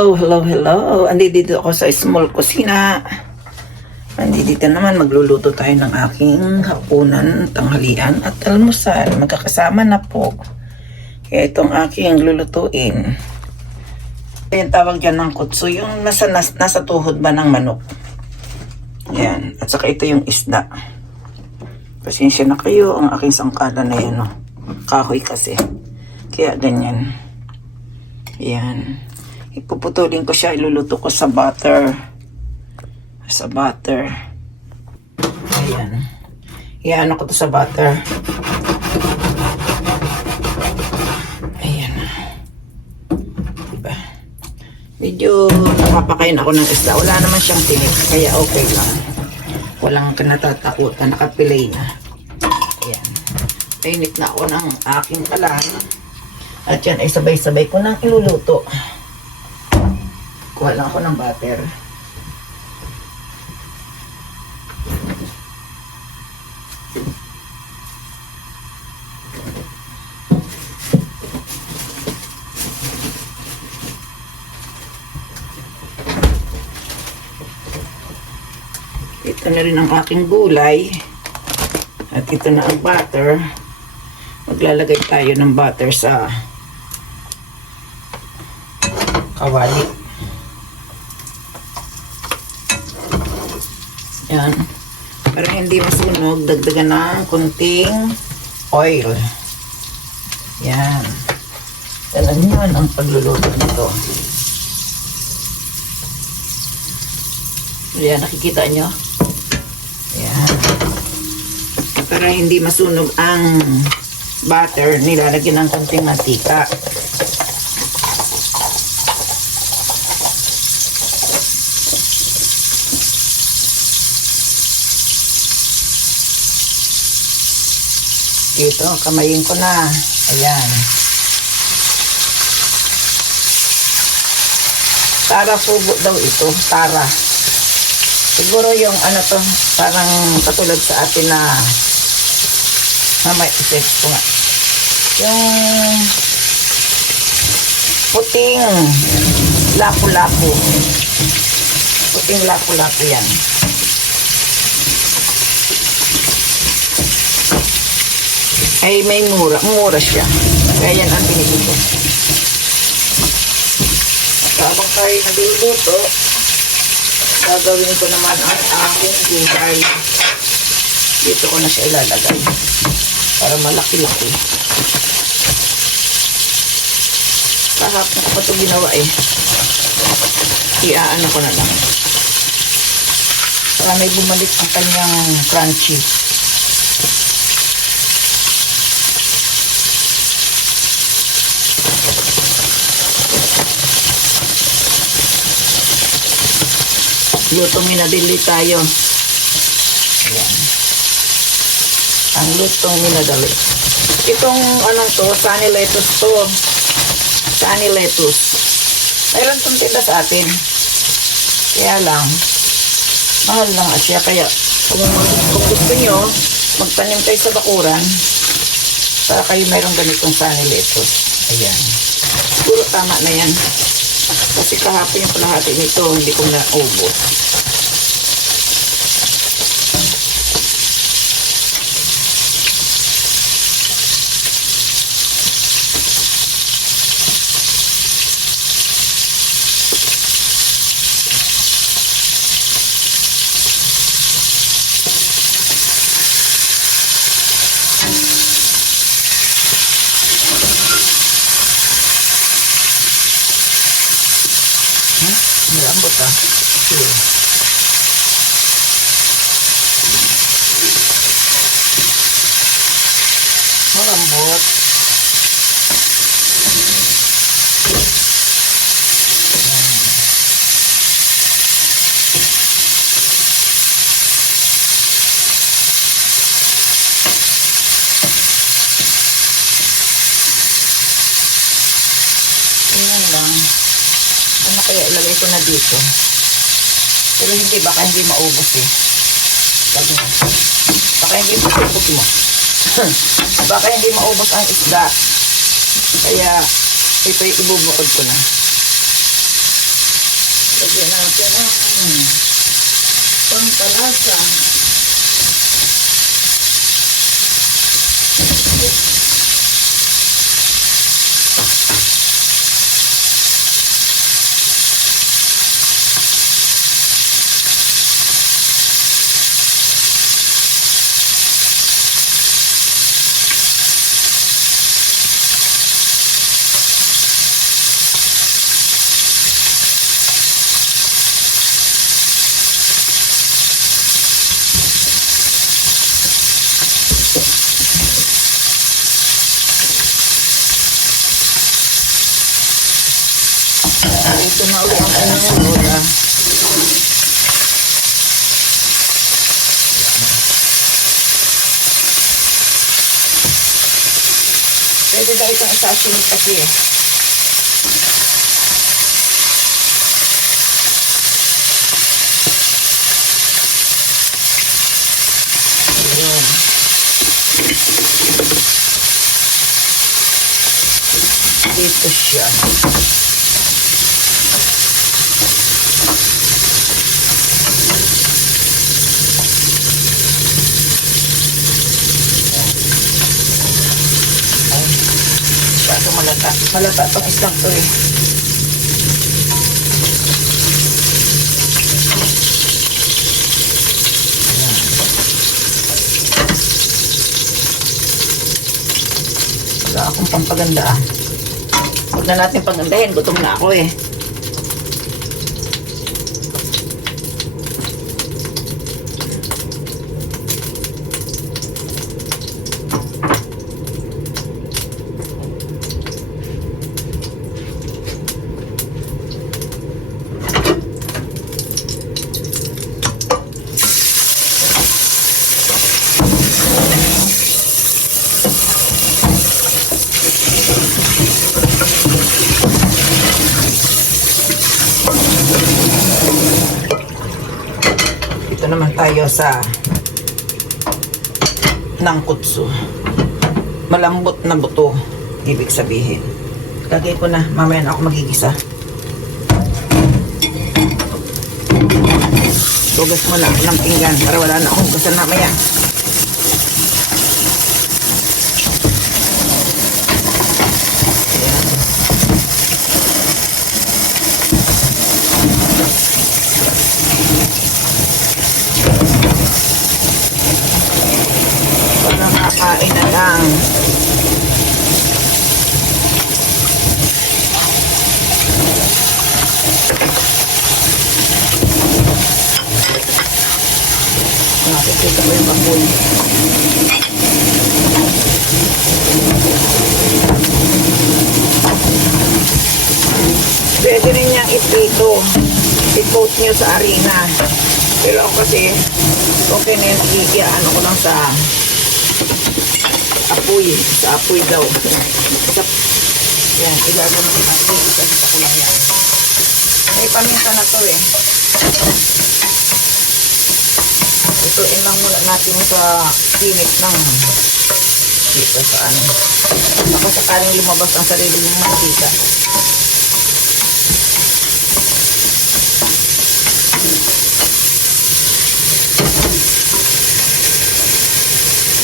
Hello, hello, hello. Andito ako sa small kusina. Andito naman magluluto tayo ng aking hapunan, tanghalian at almusal. Magkakasama na po. Kaya itong aking lulutuin. Yung tawag dyan ng kutsu, yung nasa tuhod ba ng manok. Yan. At saka ito yung isda. Pasensya na kayo, ang aking sangkala na yan. Oh. Kahoy kasi. Kaya ganyan. Yan. Ipuputulin ko siya, iluluto ko sa butter. Sa butter. Ayan. Iano ko to sa butter. Ayan. Diba? Medyo nakapakain ako ng isda. Wala naman siyang tinik, kaya okay lang. Walang kinatatakutan, nakapilay na. Ayan. Painit na ako ng aking kalan. At yan ay sabay-sabay ko nang iluluto. Kuha lang ako ng butter. Ito na rin ang aking gulay. At ito na ang butter. Maglalagay tayo ng butter sa kawali. Yan. Para hindi masunog, dagdagan ng kunting oil. Yan. Talan yun ang pagluluto nito. Yan, nakikita nyo? Yan. Para hindi masunog ang butter, nilalagyan ng kunting mantika. Ito, kamayin ko na. Ayan. Tara subo daw ito. Tara. Siguro yung ano to, parang katulad sa atin na may isip ko nga. Yung puting lapu-lapu. Puting lapu-lapu yan. Ay may mura siya. Kaya yan ang pinili ko. At habang tayo nagluluto, gagawin ko naman ang aking gulay. Dito ko na siya ilalagay para malaki-laki. Kahapon ko ito ginawa eh. Iaano ko na lang para may bumalik ang kanyang crunchy. Lutong minadali tayo. Ayan. Ang lutong minadali. Itong anong to, sunny lettuce to. Sunny lettuce. Mayroon itong tinda sa atin. Kaya lang, mahal lang siya. Kaya kung gusto nyo, magtanim kayo sa bakuran para kayo mayroong ganitong sunny lettuce. Ayan. Siguro tama na yan. Kasi kahapon yung kalahati nito, hindi ko naubos. Malambot ah. Okay. Malambot. Ayan lang. Ano kaya ilagay ko na dito? Pero hindi, baka hindi maubos eh. Baka hindi maubos mo. Baka hindi maubos ang isda. Kaya ito ibubukod ko na. Lagyan natin ang pampalasa. Ito na ulit ang kanyang lola. Pwede daw itong isasunod kasi eh. Ayan. Dito siya. Ito malata. Malata itong isang to eh. Ayan. Wala akong pampaganda ah. Huwag na natin pagandahin. Gutom na ako eh. Ito naman tayo sa nangkutsu. Malambot na buto, ibig sabihin. Lagay ko na, mamaya na ako magigisa. Tugas mo na ako ng pinggan para wala na akong hugasan mamaya. Para makain na lang. Nakikita ko yung baboy. Pwede rin niyang iprito. I-coat niyo sa harina. Pero ako kasi, okay na yung ano ko lang sa apoy. Sa apoy daw. Yan, ilagay mo na apoy. Isa ko lang yan. May paminta na to eh. Ituin lang muna natin sa pinit ng dito sa ano. Baka sakaling lumabas ang sarili ng mantika.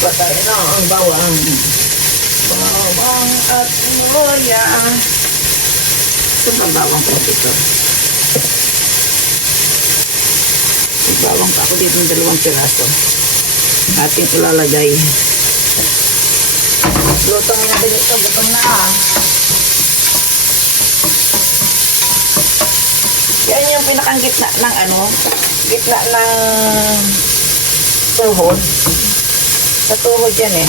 Patay na ang bawang. Bawang at luya. Ito ang bawang ko dito. Bawang pa ako dito ng 2 piraso. Ating ilalagay. Lutong na din ito. Gutom na ah. Yan yung pinakang gitna ng ano. Gitna ng tuhod. Sa tuhod yan eh.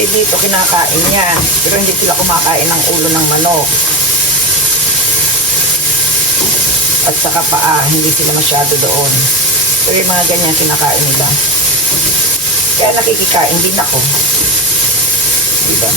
Eh dito kinakain yan. Pero hindi sila kumakain ng ulo ng manok. At saka paa, hindi sila masyado doon. Pero yung mga ganyan kinakain nila. Kaya nakikikain din ako. Diba?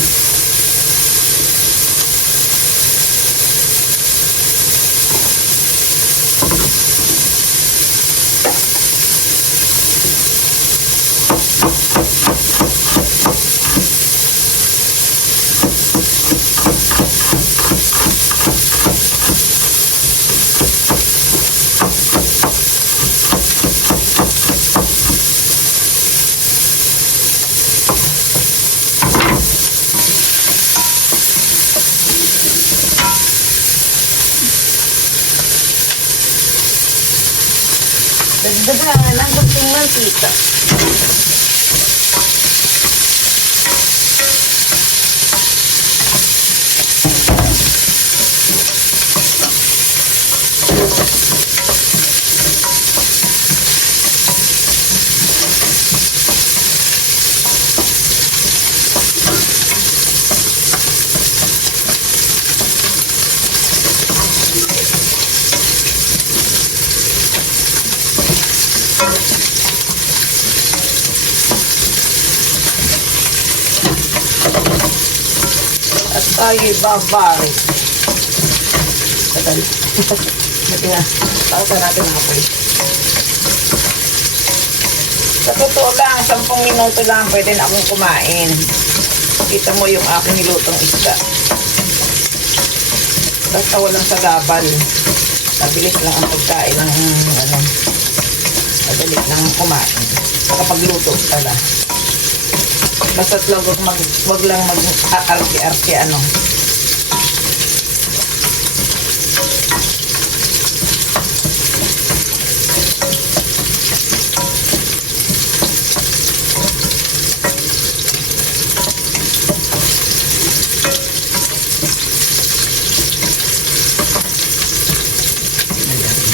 Dagdagan ang kunting mantika. At tayo'y babalik. Tagal. Pausa natin ang apoy. Sa totoo lang, 10 minuto lang pwede na akong kumain. Kita mo yung aking nilutong isda. Basta walang sagabal. Mabilis lang ang pagkain ng ano. Madali lang kumain. Kapagluto pala. Basta't wag lang mag-arti-arti ano.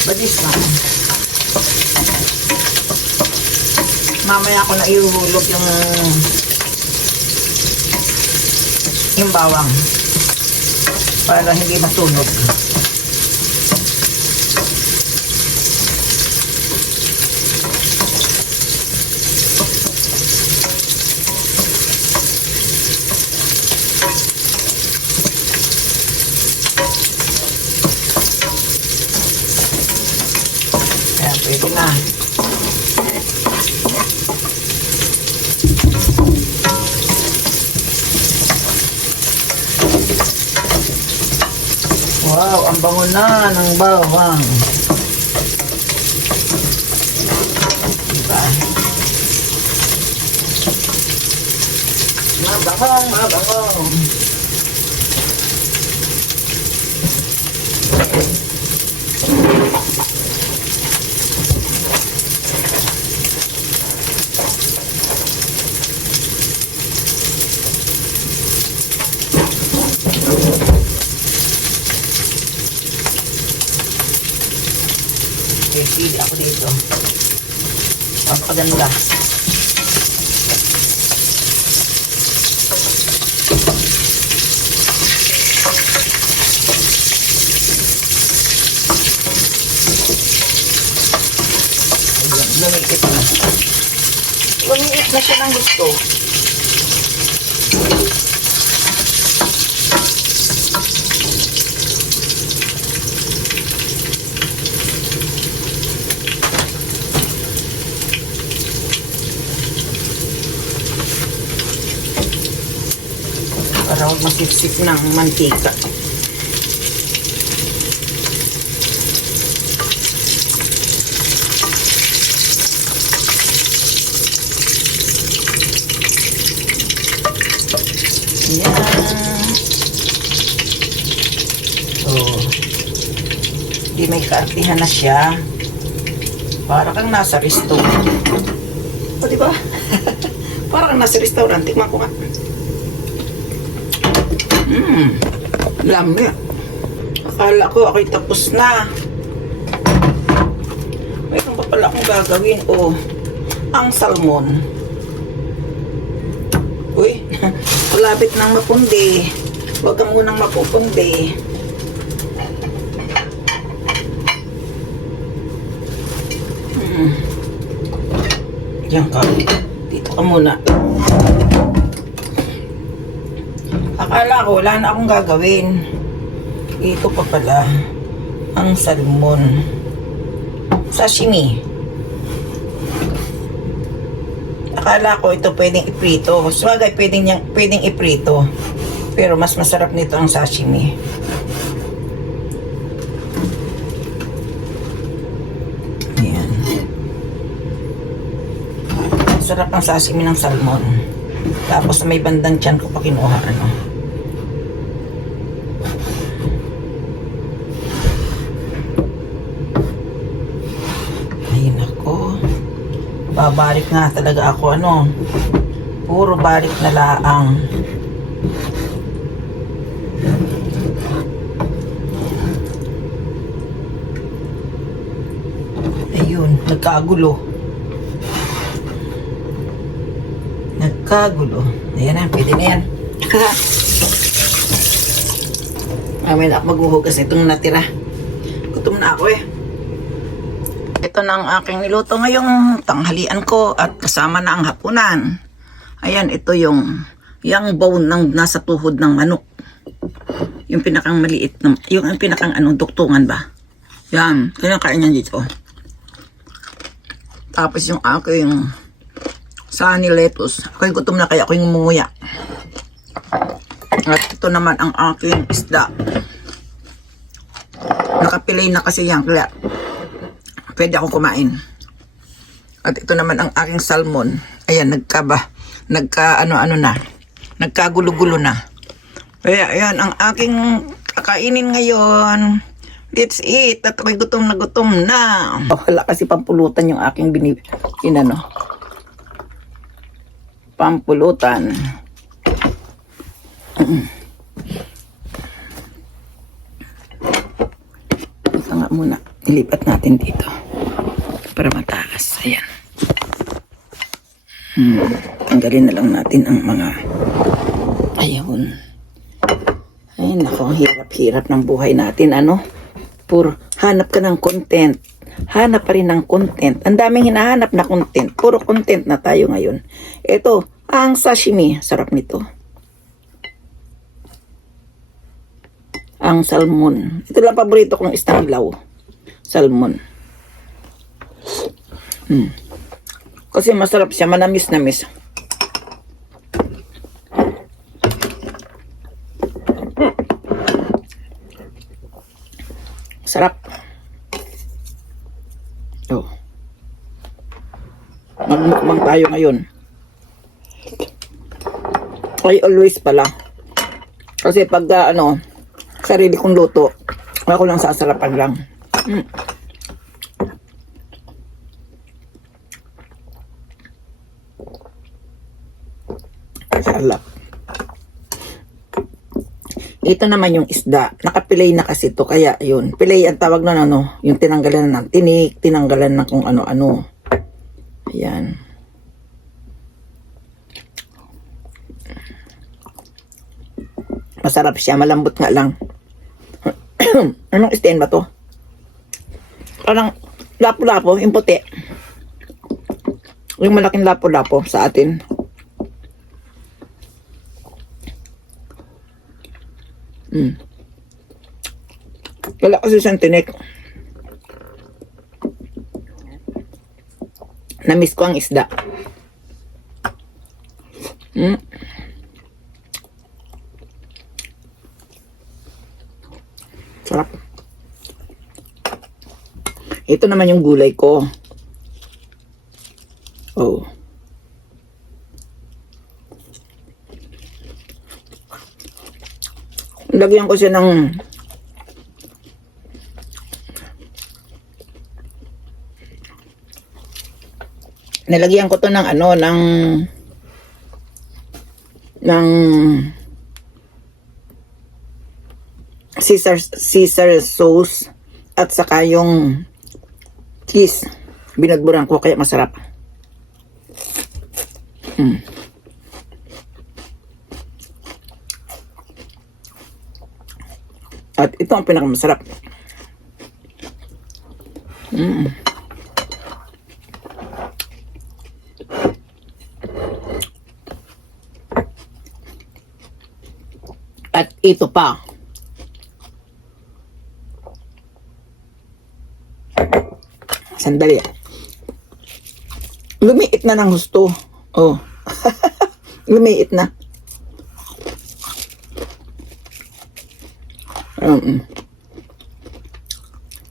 Badis na. Mamaya ko na ihuhulog yung bawang para hindi masunog. Ayan, pwede na. Wow, ang bango na ng bawang. Diba? Mabangong, mabangong. Pili ako dito. Napakaganda. Lumiit na. Lumiit na siya ng gusto. Para huwag masipsip ng mantika. Yan. So, di may kaartihan na siya. Para kang nasa restaurant. O, diba? Para kang nasa restaurant. Tikman ko nga. Lami. Akala ko ako'y tapos na. Mayroon pa pala akong gagawin. Oh, ang salmon. Uy, malapit nang mapundi. Huwag kang munang mapupundi. Diyan ka. Dito ka muna. Akala ko wala na akong gagawin. Ito pa pala ang salmon. Sashimi. Akala ko ito pwedeng iprito. Swagay pwedeng iprito. Pero mas masarap nito ang sashimi. Ayan. Masarap ang sashimi ng salmon. Tapos may bandang tiyan ko pa kinuha ano. Ayun ako. Babalik nga talaga ako, ano. Puro balik na laang. Ayun, nagkagulo. Nagkagulo. Ayan na, pwede na yan. Mamaya na ako maghuhugas itong natira. Gutom na ako eh. Ito na ang aking niluto ngayong tanghalian ko at kasama na ang hapunan. Ayan, ito yung bone ng nasa tuhod ng manok. Yung pinakang maliit, yung pinakang duktungan ba? Yan, kaya kain yan dito. Tapos yung aking sunny lettuce. Ako'y gutom na kaya ako'y ngumuya. At ito naman ang aking isda. Nakapilay na kasi yan, kaya pwede akong kumain. At ito naman ang aking salmon. Ayan, nagkagulo-gulo na. Kaya ayan, ang aking kakainin ngayon. Let's eat. At ako'y gutom na. Wala kasi pampulutan yung aking pampulutan. Ito nga muna. Ilipat natin dito. Para mataas. Ayan. Tanggalin na lang natin ang mga ayun. Ay, naku, ang hirap-hirap ng buhay natin, ano? Puro hanap ka ng content. Hanap pa rin ng content. Ang daming hinahanap na content. Puro content na tayo ngayon. Ito, ang sashimi. Sarap nito. Ang salmon. Ito lang paborito kong isang hilaw. Salmon. Kasi masarap siya. Manamis-namis. Sarap. Oh. Magmukbang tayo ngayon. I always pala. Kasi pag sarili kong luto, ako lang sasarapan lang. Sarap. Ito naman yung isda. Nakapilay na kasi ito. Kaya yun. Pilay ang tawag na yung tinanggalan ng tinik, tinanggalan ng kung ano-ano. Ayan. Masarap siya. Malambot nga lang. Anong isdain ba to? Parang lapo-lapo. Yung puti. Yung malaking lapo-lapo sa atin. Wala kasi siyang tinik. Namiss ko ang isda. Sarap. Ito naman yung gulay ko. Oh. Lagyan ko siya ng nilagyan ko to ng Caesar sauce at saka yung cheese. Binadburan ko kaya masarap. At ito ang pinakamasarap. At ito pa. Sandali. Lumiit na ng gusto. Oh. Lumiit na.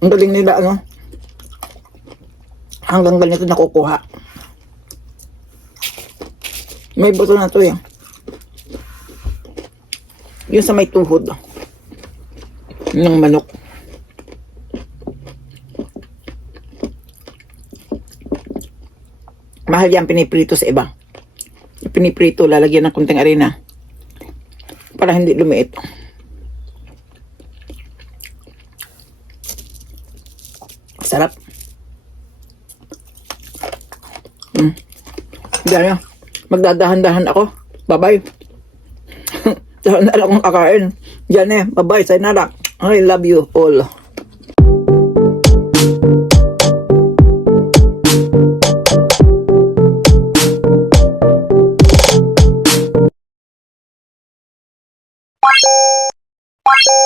Ang galing nila, hanggang ganito nakukuha. May buto na to eh. Yung sa may tuhod ng manok. Mahal yan piniprito sa iba. Piniprito, lalagyan ng kunting arena. Para hindi lumiit. Sarap. Diyan, magdadahan-dahan ako. Bye-bye. Dahan na lang akong kakain. Diyan bye-bye. Sayonara. I love you all. What?